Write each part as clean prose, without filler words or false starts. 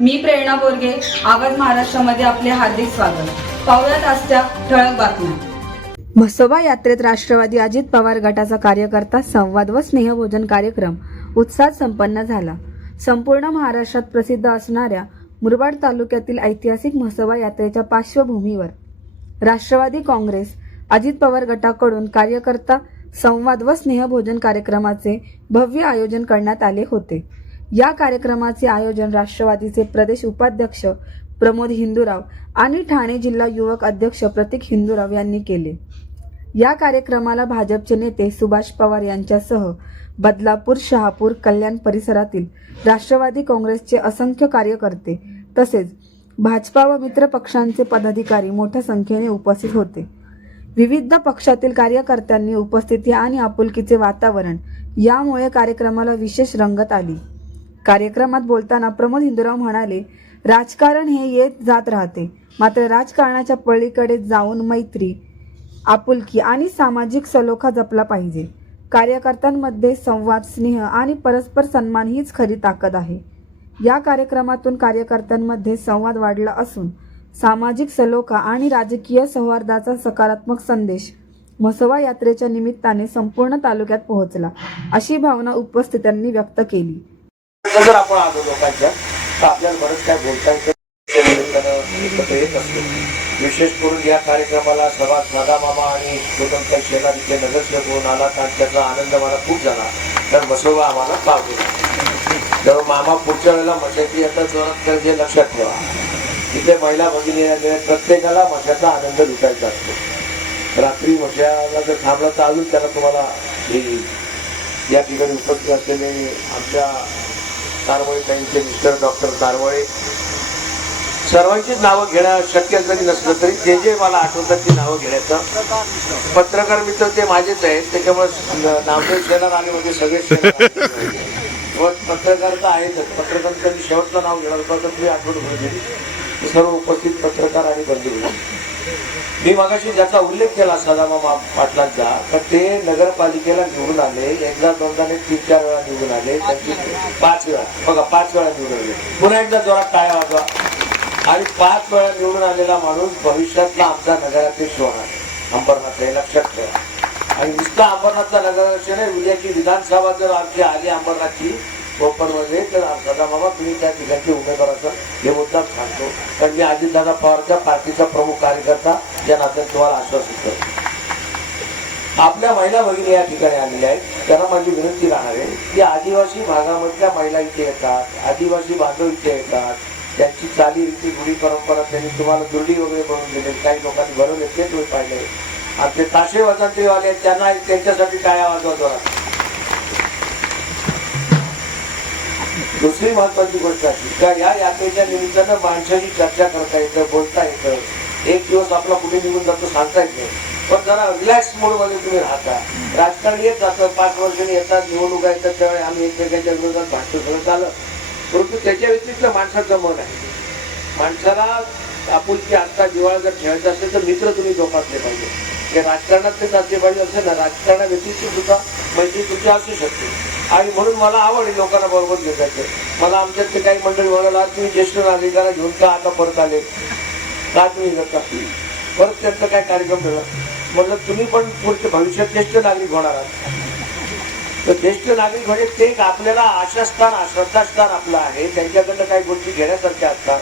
मी प्रेरणा बोरगे, आवाज महाराष्ट्रामध्ये आपले हार्दिक स्वागत. पाहुयात आजच्या ठळक बातम्या. म्हसोबा यात्रेत राष्ट्रवादी अजित पवार गटाचा कार्यकर्ता संवाद व स्नेहभोजन कार्यक्रम उत्साहात संपन्न झाला. संपूर्ण महाराष्ट्रात प्रसिद्ध असणाऱ्या मुरबाड तालुक्यातील ऐतिहासिक म्हसोबा यात्रेच्या पार्श्वभूमीवर राष्ट्रवादी काँग्रेस अजित पवार गटाकडून कार्यकर्ता संवाद व स्नेहभोजन कार्यक्रमाचे भव्य आयोजन करण्यात आले होते. या कार्यक्रमाचे आयोजन राष्ट्रवादीचे प्रदेश उपाध्यक्ष प्रमोद हिंदूराव आणि ठाणे जिल्हा युवक अध्यक्ष प्रतीक हिंदूराव यांनी केले. या कार्यक्रमाला भाजपचे नेते सुभाष पवार यांच्यासह बदलापूर, शहापूर, कल्याण परिसरातील राष्ट्रवादी काँग्रेसचे असंख्य कार्यकर्ते तसेच भाजपा व मित्र पक्षांचे पदाधिकारी मोठ्या संख्येने उपस्थित होते. विविध पक्षातील कार्यकर्त्यांनी उपस्थिती आणि आपुलकीचे वातावरण यामुळे कार्यक्रमाला विशेष रंगत आली. कार्यक्रमात बोलताना प्रमोद हिंदूराव म्हणाले, राजकारण हे येत जात राहते, मात्र राजकारणाच्या पलीकडे जाऊन मैत्री, आपुलकी आणि सामाजिक सलोखा जपला पाहिजे. कार्यकर्त्यांमध्ये संवाद, स्नेह आणि परस्पर सन्मान हीच खरी ताकद आहे. या कार्यक्रमातून कार्यकर्त्यांमध्ये संवाद वाढला असून सामाजिक सलोखा आणि राजकीय सौहार्दाचा सकारात्मक संदेश म्हसोबा यात्रेच्या निमित्ताने संपूर्ण तालुक्यात पोहोचला, अशी भावना उपस्थितांनी व्यक्त केली. जर आपण आलो लोकांच्या तर आपल्याला बरंच काय बोलता एकत्र येत असतो. विशेष करून या कार्यक्रमाला सभा दादा मामा आणि स्वतंत्र शेलार इथे नगरसेवक होऊन आला आणि त्याचा आनंद मला खूप झाला. तर म्हसोबा आम्हाला पावतो. तर मामा पुढच्या वेळेला मशाची आता जोरात तर लक्षात ठेवा, इथे महिला भगिनी प्रत्येकाला मशाचा आनंद लुटायचा असतो. रात्री मशाला जर थांबला तर अजून त्याला तुम्हाला या ठिकाणी उपस्थित असलेले आमच्या तारवळे ताईंचे मिस्टर डॉक्टर तारवळे सर्वांचीच नावं घेणं शक्य जरी नसलं तरी जे मला आठवतात ती नावं घेण्याचं. पत्रकार मित्र ते माझेच आहेत, त्याच्यामुळे नामदेव शेलार आले म्हणजे सगळेच पत्रकार तर आहेतच. पत्रकार कधी शेवटचं नाव घेणार होतं तर तुम्ही आठवण घेतली. सर्व उपस्थित पत्रकार आणि बंधू, मी मगाशी ज्याचा उल्लेख केला सदामामा पाटलांचा, तर ते नगरपालिकेला निवडून आले. एकदा दोनदा 3-4 वेळा निवडून आले. त्यांची 5 वेळा बघा 5 वेळा निवडून आले. पुन्हा एकदा जोरात टाळ्या वाजवा. आणि 5 वेळा निवडून आलेला माणूस भविष्यातला आमचा नगराध्यक्ष होणार, अंबरनाथ, हे लक्षात ठेवा. आणि नुसता अंबरनाथचा नगराध्यक्ष नाही, उद्याची विधानसभा जर आमची आली अंबरनाथची कोकणमध्ये, तर सदामामा तुम्ही त्या ठिकाणचे उमेदवाराचा हे मुद्दा सांगतो. कारण मी अजितदादा पवारच्या पार्टीचा प्रमुख कार्यकर्ता या नात्यात तुम्हाला आश्वासित करतो. आपल्या महिला भगिनी या ठिकाणी आलेल्या आहेत. त्यांना माझी विनंती राहणार आहे की आदिवासी भागामधल्या महिला इथे येतात, आदिवासी बांधव इथे येतात, त्यांची चालीरीती, रूढी परंपरा त्यांनी तुम्हाला दुर्डी वगैरे बनवून दिले. काही लोकांनी बनवले ते तुम्ही पाहिले. आपले ताशे वजनतेवाले त्यांना त्यांच्यासाठी टाळ्या वाजवा जोरात. दुसरी महत्वाची गोष्ट अशी, तर या यात्रेच्या निमित्तानं माणसाची चर्चा करता येतं, बोलता येतं. एक दिवस आपला कुठे निघून जातो सांगता येत नाही, पण जरा रिलॅक्स मोड मध्ये तुम्ही राहता. राजकारण येत जातं, 5 वर्षांनी येतात, निवडणुका येतात, त्यावेळी आम्ही एकमेकांच्या विरोधात भाषण सगळं चाललं. परंतु त्याच्या व्यतिरिक्त माणसाचं मन आहे. माणसाला आपुलकी आत्ता जिव्हाळा जर ठेवायचा असेल तर मित्र तुम्ही जोपासले पाहिजे. हे राजकारणात तेच असले पाहिजे असेल ना, राजकारणा व्यतिरिक्त सुद्धा मैत्री तुमची असू शकते. आणि म्हणून मला आवड आहे लोकांना बरोबर घेतायचं. मला आमच्यातले काही मंडळी म्हणाला, तुम्ही ज्येष्ठ नागरिकांना घेऊन का आता परत आले, का तुम्ही करता परत त्यांचा काय कार्यक्रम ठेवला. म्हटलं तुम्ही पण पुढच्या भविष्यात ज्येष्ठ नागरिक होणार आहात. तर ज्येष्ठ नागरिक म्हणजे ते एक आपल्याला आशास्थान, श्रद्धास्थान आपलं आहे. त्यांच्याकडनं काही गोष्टी घेण्यासारख्या असतात.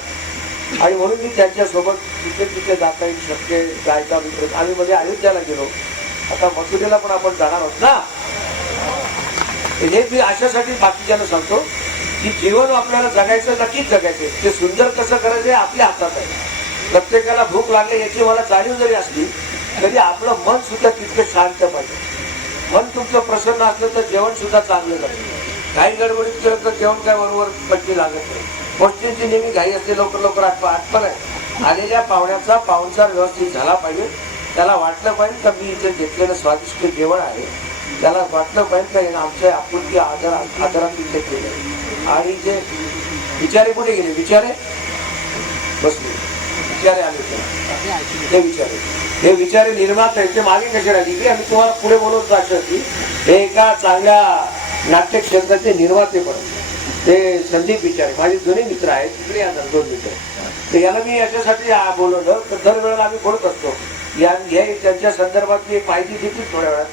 आणि म्हणून मी त्यांच्यासोबत तिथे तिथे जाता येईल शक्य जायचा मित्र. आम्ही मध्ये अयोध्याला गेलो, आता मथुरेला पण आपण जाणार आहोत ना. हे मी अशासाठी बाकीच्यांना सांगतो की जीवन आपल्याला जगायचं, नक्कीच जगायचं. ते सुंदर कसं करायचं आपल्या हातात आहे. प्रत्येकाला भूक लागली याची मला जाणीव जरी असली तरी आपलं मन सुद्धा तितकं शांत पाहिजे. मन तुमचं प्रसन्न असलं तर जेवण सुद्धा चांगलं लागतं. काही गडबडीत केलं तर जेवण काय बरोबर पट्टी लागत नाही. गोष्टींची नेहमी घाई असते, लवकर लवकर आठवण आहे. आलेल्या पाहुण्याचा पाहुणचार व्यवस्थित झाला पाहिजे. त्याला वाटलं पाहिजे का मी इथे घेतलेलं स्वादिष्ट जेवण आहे, त्याला वाटलं पाहिजे का आमच्या आपुलकी आदरात इथे केलं. आणि जे विचारे कुठे गेले, विचारे बसले, विचारे आले, ते विचारे, हे विचारे निर्माता ते मागे कसे राहिली की आम्ही तुम्हाला पुढे बोलवत जायचं की हे एका चांगल्या नाट्य क्षेत्राचे निर्माते पण ते संदीप विचारे माझे जुने मित्र आहेत, तिकडे या 2 मित्र. तर याला मी याच्यासाठी बोलवलं, तर दरवेळेला आम्ही बोलत असतो त्यांच्या संदर्भातली एक माहिती देखील थोड्या वेळात.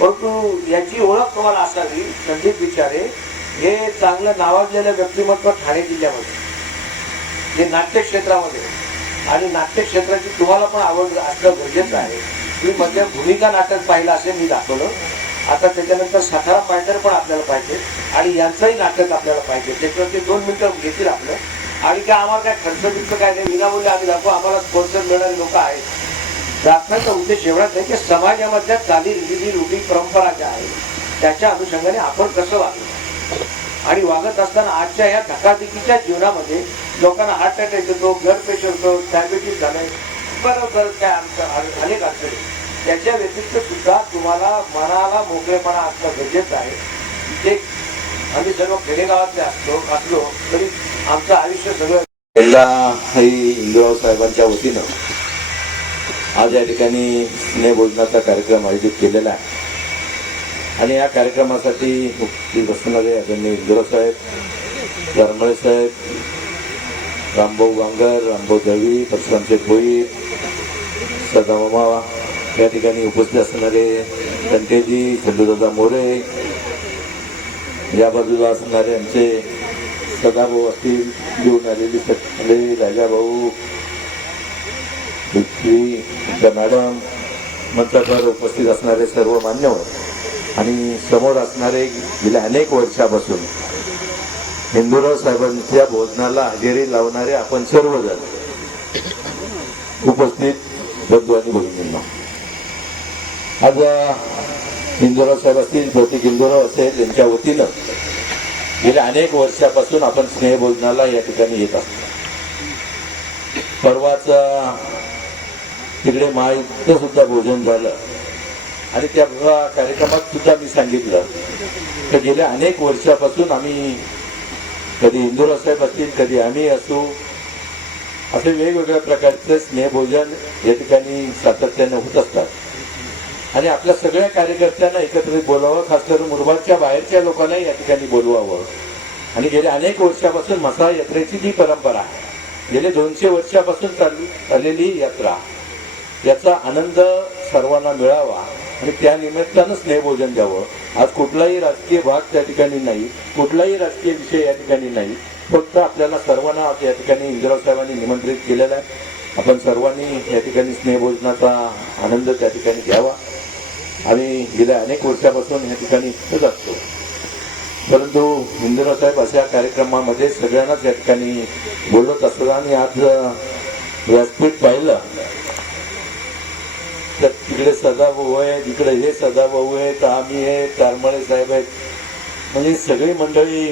परंतु याची ओळख तुम्हाला असावी, संदीप विचारे हे चांगलं नावाजलेलं व्यक्तिमत्व ठाणे जिल्ह्यामध्ये, हे नाट्य क्षेत्रामध्ये, आणि नाट्य क्षेत्राची तुम्हाला पण आवड असणं गरजेचं आहे. तुम्ही मध्ये भूमिका नाटक पाहिलं असे मी दाखवलं. आता त्याच्यानंतर सातारा फायटर पण आपल्याला पाहिजे आणि यांचंही नाटक आपल्याला पाहिजे. त्याच्यावरती 2 मिनिटं घेतील आपलं. आणि काय आम्हाला काय खर्च बिर्च काय नाही, विनामूल्य आम्ही दाखवू. आम्हाला स्पॉन्सर मिळणारे लोक आहेत. दाखवायचा उद्देश एवढाच आहे की समाजामधल्या चाली रीती रूढी परंपरा ज्या आहेत त्याच्या अनुषंगाने आपण कसं वागतो, आणि वागत असताना आजच्या ह्या धकाधकीच्या जीवनामध्ये लोकांना हार्ट अटॅक येतो, ब्लड प्रेशर होतो, डायबिटीस झालंय, बरोबर काय आमचं अनेक अडचणी. त्याच्या व्यतिरिक्त सुद्धा तुम्हाला मनाला मोकळेपणा असणं गरजेचं आहे. ते आम्ही सर्व खेडेगावातले असलो तरी आमचं आयुष्य सगळं इंदुराव साहेबांच्या वतीनं आज या ठिकाणी स्नेहभोजनाचा कार्यक्रम आयोजित केलेला आहे. आणि या कार्यक्रमासाठी बसणारे आदरणीय इंदुराव साहेब, धर्मळे साहेब, रामभाऊ बांगर, रामभाऊ दळवी, परशुरामशेठ भोईर, सदामामा, या ठिकाणी उपस्थित असणारे कंटेजी, चंदूदादा मोरे, या बाजूला असणारे आमचे सदाभाऊ असतील, घेऊन आलेली सगळे राजाभाऊ, पृथ्वी, मॅडम, मंचावर उपस्थित असणारे सर्व मान्यवर आणि समोर असणारे गेल्या अनेक वर्षापासून इंदुराव साहेबांच्या भोजनाला हजेरी लावणारे आपण सर्वजण उपस्थित बंधू आणि भगिनींना, आज इंदुराव साहेब असतील, प्रतीक इंदुराव असेल, यांच्या वतीनं गेल्या अनेक वर्षापासून आपण स्नेहभोजनाला या ठिकाणी येत असतो. परवाच तिकडे महायुद्ध सुद्धा भोजन झालं आणि त्या कार्यक्रमात सुद्धा मी सांगितलं तर गेल्या अनेक वर्षापासून आम्ही कधी इंदुराव साहेब असतील, कधी आम्ही असू, असे वेगवेगळ्या प्रकारचे स्नेहभोजन या ठिकाणी सातत्याने होत असतात. आणि आपल्या सगळ्या कार्यकर्त्यांना एकत्रित बोलावं, खास करून मुरबाडच्या बाहेरच्या लोकांना या ठिकाणी बोलवावं. आणि गेल्या अनेक वर्षापासून मसाळ यात्रेची जी परंपरा आहे, गेले 200 वर्षापासून चालू आलेली यात्रा, याचा आनंद सर्वांना मिळावा आणि त्या निमित्तानं स्नेहभोजन द्यावं. आज कुठलाही राजकीय भाग त्या ठिकाणी नाही, कुठलाही राजकीय विषय या ठिकाणी नाही, फक्त आपल्याला सर्वांना या ठिकाणी इंदुराव साहेबांनी निमंत्रित केलेलं आहे. आपण सर्वांनी या ठिकाणी स्नेहभोजनाचा आनंद त्या ठिकाणी घ्यावा. आम्ही गेल्या अनेक वर्षापासून या ठिकाणी इथंच असतो, परंतु इंदुराव साहेब अशा कार्यक्रमामध्ये सगळ्यांनाच या ठिकाणी बोलत असतात. आणि आज व्यासपीठ पाहिलं तर तिकडे सदाभाऊ आहे, तिकडे हे सदाभाऊ आहेत, आम्ही आहेत, तारमळे साहेब आहेत, म्हणजे सगळी मंडळी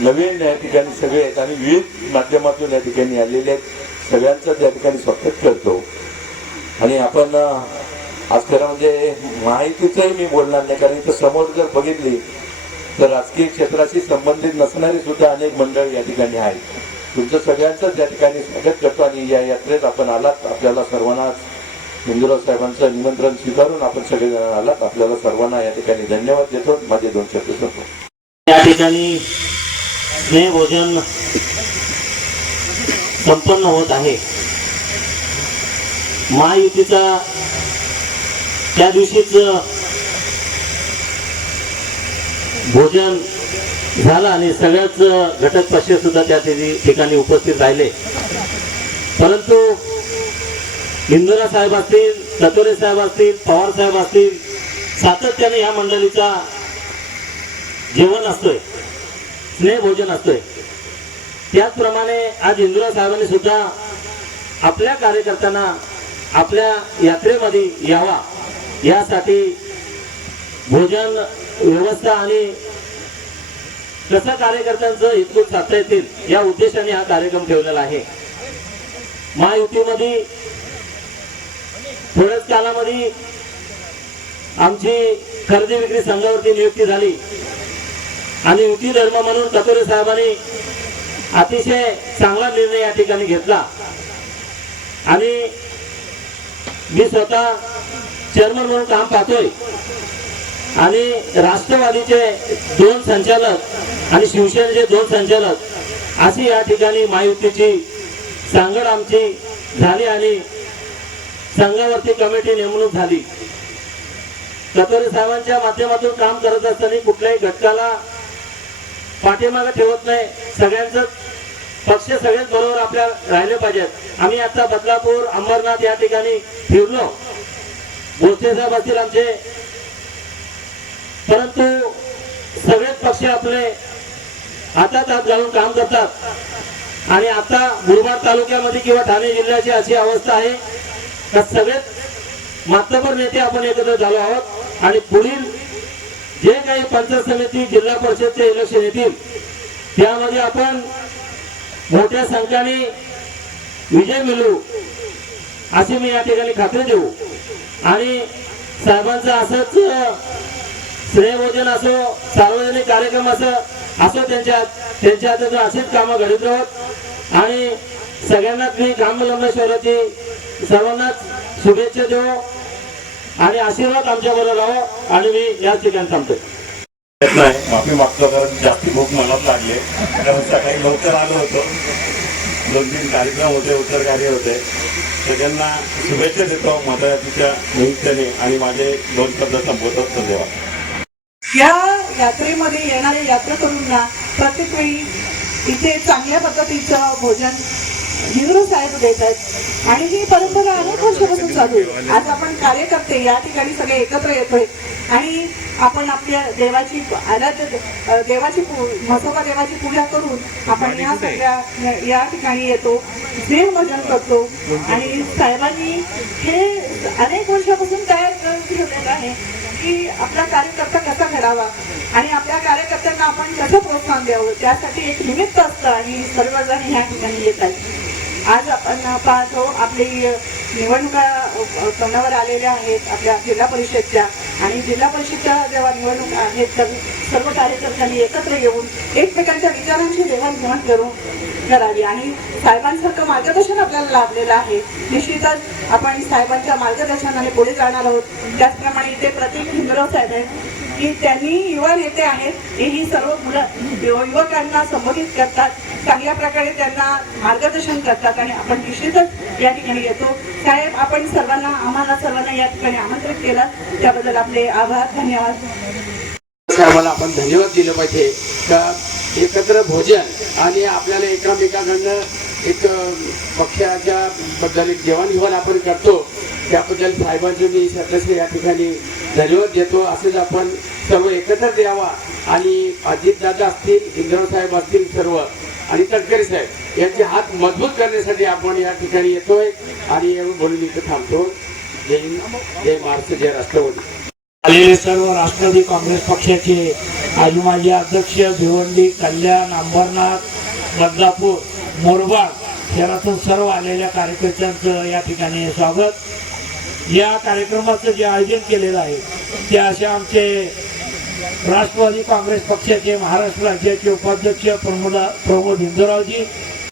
नवीन या ठिकाणी सगळे आहेत आणि विविध माध्यमातून या ठिकाणी आलेले आहेत. सगळ्यांचं त्या ठिकाणी स्वागत करतो. आणि आपण आज खरं म्हणजे माहितीचंही मी बोलणार नाही, कारण इथं समोर जर बघितली तर राजकीय क्षेत्राशी संबंधित नसणारी सुद्धा अनेक मंडळी या ठिकाणी आहेत. तुमचं सगळ्यांचं त्या ठिकाणी स्वागत करतो. आणि या यात्रेत आपण आलात, आपल्याला सर्वांना इंदुराव साहेबांचं निमंत्रण स्वीकारून आपण सगळेजण आलात, आपल्याला सर्वांना या ठिकाणी धन्यवाद देतो. माझे 2 शब्द सांगतो. या ठिकाणी स्नेहभोजन संपन्न होत आहे. महायुतीचा त्या दिवशीच भोजन झालं आणि सगळ्याच घटक पक्ष सुद्धा त्या ठिकाणी उपस्थित राहिले. परंतु इंदुराव साहेब असतील, तटोरे साहेब असतील, पवार साहेब असतील, सातत्याने या मंडळीचा जेवण असतोय, स्नेहभोजन असतोय. त्याचप्रमाणे आज इंदुराव साहेबांनी सुद्धा आपल्या कार्यकर्त्यांना आपल्या यात्रेमध्ये यावा यासाठी भोजन व्यवस्था आणि कसं कार्यकर्त्यांचं हितगुज साधता येतील या उद्देशाने हा कार्यक्रम ठेवलेला आहे. महायुतीमध्ये थोड्याच कालामध्ये आमची खरेदी विक्री संघावरती नियुक्ती झाली आणि युती धर्म म्हणून तटोरे साहेबांनी अतिशय चांगला निर्णय या ठिकाणी घेतला. आणि मी स्वतः चेअरमन म्हणून काम पाहतोय आणि राष्ट्रवादीचे 2 संचालक आणि शिवसेनेचे 2 संचालक अशी या ठिकाणी महायुतीची सांगड आमची झाली आणि संघावरती कमिटी नेमणूक झाली. कतोरे साहेबांच्या माध्यमातून काम करत असताना कुठल्याही घटकाला पाठीमागे ठेवत नाही. सगळ्यांचं पक्ष सगळेच बरोबर आपल्या राहिले पाहिजेत. आम्ही आता बदलापूर अंबरनाथ या ठिकाणी फिरलो. भोसले साहेब असतील आमचे, परंतु सगळेच पक्ष आपले हातात हात घालून काम करतात. आणि आता मुरबाड तालुक्यामध्ये किंवा ठाणे जिल्ह्याची अशी अवस्था आहे का सगळेच मातबर नेते आपण एकत्र झालो आहोत. आणि पुढील जे काही पंचायत समिती जिल्हा परिषदचे इलेक्शन येतील त्यामध्ये आपण मोठ्या संख्येने विजय मिळवू अशी मी या ठिकाणी खात्री देऊ. आणि साहेबांचं असंच स्नेहभोजन असो, सार्वजनिक कार्यक्रम असो त्यांच्या हातात अशीच कामं घडीत राहत. आणि सगळ्यांनाच मी कामलंबेश्वराची सर्वांनाच शुभेच्छा देऊ आणि आशीर्वाद आमच्या बरोबर राहो. आणि मी याच ठिकाणी थांबतोय. नाही, माफी मागतो कारण जास्ती भूक मनात लागले. कारण सकाळी लवकर आलो होतो, 2-3 कार्यक्रम होते, उत्तर कार्य होते. सगळ्यांना शुभेच्छा देतो मतदानाच्या निमित्ताने आणि माझे 2 शब्द संबोधत. धन्यवाद. या यात्रेमध्ये येणाऱ्या यात्रेकरूंना प्रत्येक वेळी इथे चांगल्या पद्धतीचं भोजन हिंदू साहेब देत आहेत आणि ही परंपरा अनेक वर्षापासून चालू आहे. आज आपण कार्यकर्ते या ठिकाणी सगळे एकत्र येतोय आणि आपण आपल्या देवाची म्हसोबा देवाची पूजा करून आपण या सगळ्या या ठिकाणी येतो, देवभजन करतो. आणि साहेबांनी हे अनेक वर्षापासून तयार करून ठेवलेलं आहे की आपला कार्यकर्ता कसा घडावा आणि आपल्या कार्यकर्त्यांना आपण कसं प्रोत्साहन द्यावं, त्यासाठी एक निमित्त असतं आणि सर्वजण ह्या ठिकाणी येत आहेत. आज आपण पाहतो आपली निवडणुका तोंडावर आलेल्या आहेत आपल्या जिल्हा परिषदच्या. आणि जिल्हा परिषदच्या जेव्हा निवडणुका आहेत तर सर्व कार्यकर्त्यांनी एकत्र येऊन एकमेकांच्या विचारांची देवाणघेवाण करावी. आणि साहेबांसारखं मार्गदर्शन आपल्याला लाभलेलं आहे. निश्चितच आपण साहेबांच्या मार्गदर्शनाने पुढे जाणार आहोत. त्याचप्रमाणे इथे प्रतीक हिंगराव साहेब आहेत की त्यांनी युवा नेते आहेत. ही सर्व मुलं युवकांना संबोधित करतात, चांगल्या प्रकारे त्यांना मार्गदर्शन करतात आणि आपण निश्चितच या ठिकाणी येतो. साहेब, आपण आम्हाला सर्वांना या ठिकाणी आमंत्रित केलं त्याबद्दल आपले आभार, धन्यवाद. साहेबाला आपण धन्यवाद दिले पाहिजे का एकत्र भोजन आणि आपल्याला एकामेकांकडनं एक पक्षाच्या बद्दल एक जेवणघेवाण आपण करतो. त्याबद्दल साहेबांचे मी सदस्य या ठिकाणी धन्यवाद देतो. असेच आपण सर्व एकत्र द्यावा आणि अजितदादा असतील, हिंदराव साहेब असतील सर्व आणि तटकरे साहेब यांचे हात मजबूत करण्यासाठी आपण या ठिकाणी येतोय आणि बोलून इथं थांबतो. जय हिंद, जय महाराष्ट्र, जय राष्ट्रवादी. आलेले सर्व राष्ट्रवादी काँग्रेस पक्षाचे आजी माजी अध्यक्ष, भिवंडी, कल्याण, अंबरनाथ, बदलापूर, मुरबाड शहरातून सर्व आलेल्या कार्यकर्त्यांचं या ठिकाणी स्वागत. या कार्यक्रमाचं जे आयोजन केलेलं आहे ते असे आमचे राष्ट्रवादी काँग्रेस पक्षाचे महाराष्ट्र राज्याचे उपाध्यक्ष प्रमोद हिंदूरावजी